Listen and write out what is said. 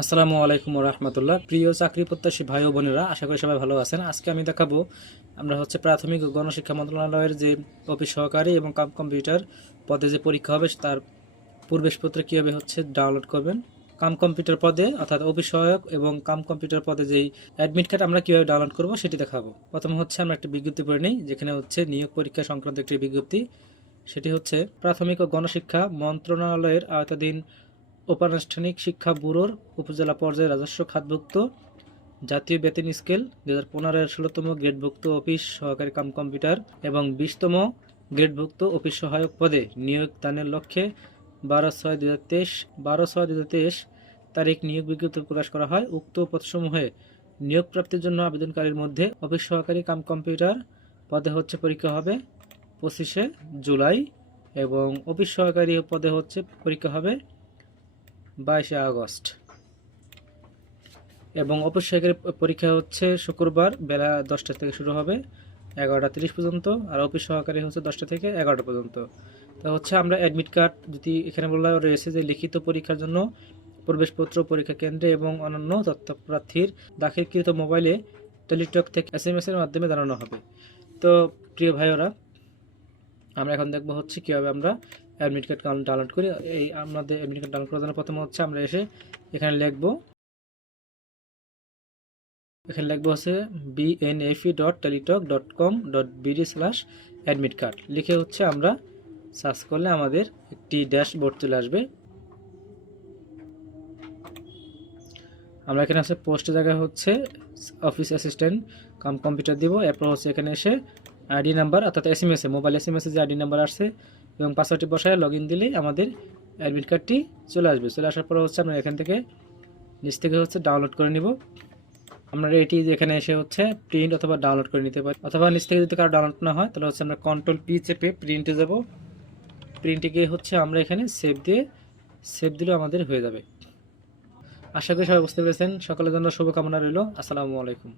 আসসালামু আলাইকুম রহমতুল্লাহ। প্রিয় চাকরি প্রত্যাশী ভাই বোনেরা, আশা করি সবাই ভালো আছেন। আজকে আমি দেখাবো, আমরা হচ্ছে প্রাথমিক ও গণশিক্ষা মন্ত্রণালয়ের যে অফিস সহকারী এবং কাম কম্পিউটার পদে যে পরীক্ষা হবে, তার পূর্বেশপত্র কীভাবে হচ্ছে ডাউনলোড করবেন, কাম কম্পিউটার পদে অর্থাৎ অফিস সহায়ক এবং কাম কম্পিউটার পদে যেই অ্যাডমিট কার্ড আমরা কীভাবে ডাউনলোড করব, সেটি দেখাবো। প্রথমে হচ্ছে আমরা একটা বিজ্ঞপ্তি পড়ে নিই, যেখানে হচ্ছে নিয়োগ পরীক্ষা সংক্রান্ত একটি বিজ্ঞপ্তি। সেটি হচ্ছে প্রাথমিক ও গণশিক্ষা মন্ত্রণালয়ের আওতাধীন উপানুষ্ঠানিক শিক্ষা ব্যুরোর উপজেলা পর্যায়ে রাজস্ব খাতভুক্ত, জাতীয় বেতন স্কেল দু হাজার পনেরোর ষোলোতম গ্রেডভুক্ত অফিস সহকারী কাম কম্পিউটার এবং বিশতম গ্রেডভুক্ত অফিস সহায়ক পদে নিয়োগ দানের লক্ষ্যে বারো ছয় দু হাজার তেইশ, বারো ছয় দু হাজার তেইশ তারিখ নিয়োগ বিজ্ঞপ্তি প্রকাশ করা হয়। উক্ত পদসমূহে নিয়োগ প্রাপ্তির জন্য আবেদনকারীর মধ্যে অফিস সহকারী কাম কম্পিউটার পদে হচ্ছে পরীক্ষা হবে পঁচিশে জুলাই এবং অফিস সহকারী পদে হচ্ছে পরীক্ষা হবে বাইশে আগস্ট। এবং অপসায়কের পরীক্ষা হচ্ছে শুক্রবার বেলা দশটা থেকে শুরু হবে, এগারোটা তিরিশ পর্যন্ত, আর অফিস সহকারী হচ্ছে দশটা থেকে এগারোটা পর্যন্ত। তা হচ্ছে আমরা অ্যাডমিট কার্ড যদি এখানে বলা রয়েছে যে লিখিত পরীক্ষার জন্য প্রবেশপত্র পরীক্ষা কেন্দ্রে এবং অন্যান্য তথ্য প্রার্থীর দাখিলকৃত মোবাইলে টেলিটক থেকে এস এম এর মাধ্যমে জানানো হবে। তো প্রিয় ভাইয়েরা, আমরা এখন দেখব হচ্ছে কীভাবে আমরা অ্যাডমিট কার্ড ডাউনলোড করি এই আমাদের অ্যাডমিট কার্ড ডাউনলোড করার জন্য প্রথমে হচ্ছে আমরা এসে এখানে লিখব। এখানে লিখব হচ্ছে বিএনএফি dot Teletalk dot com dot BD slash admit card লিখে হচ্ছে আমরা সার্চ করলে আমাদের একটি ড্যাশবোর্ড চলে আসবে। আমরা এখানে আছে পোস্টের জায়গায় হচ্ছে অফিস অ্যাসিস্ট্যান্ট কাম কম্পিউটার দিব, এরপর হচ্ছে এখানে এসে আইডি নাম্বার অর্থাৎ S M S mobile S M S যে আইডি নাম্বার আসছে এবং পাসওয়ার্ডটি বসায় লগ ইন দিলেই আমাদের অ্যাডমিট কার্ডটি চলে আসবে। চলে আসার পর হচ্ছে আমরা এখান থেকে নিচ থেকে হচ্ছে ডাউনলোড করে নিব। আমরা এটি এখানে এসে হচ্ছে প্রিন্ট অথবা ডাউনলোড করে নিতে পারি। অথবা নিচ থেকে যদি কারও ডাউনলোড না হয়, তাহলে হচ্ছে আমরা কন্ট্রোল পি চেপে প্রিন্টে যাব। প্রিন্টে গিয়ে হচ্ছে আমরা এখানে সেভ দিয়ে সেভ দিলেও আমাদের হয়ে যাবে। আশা করি সবাই বুঝতে পেরেছেন। সকলের জন্য শুভকামনা রইল। আসসালামু আলাইকুম।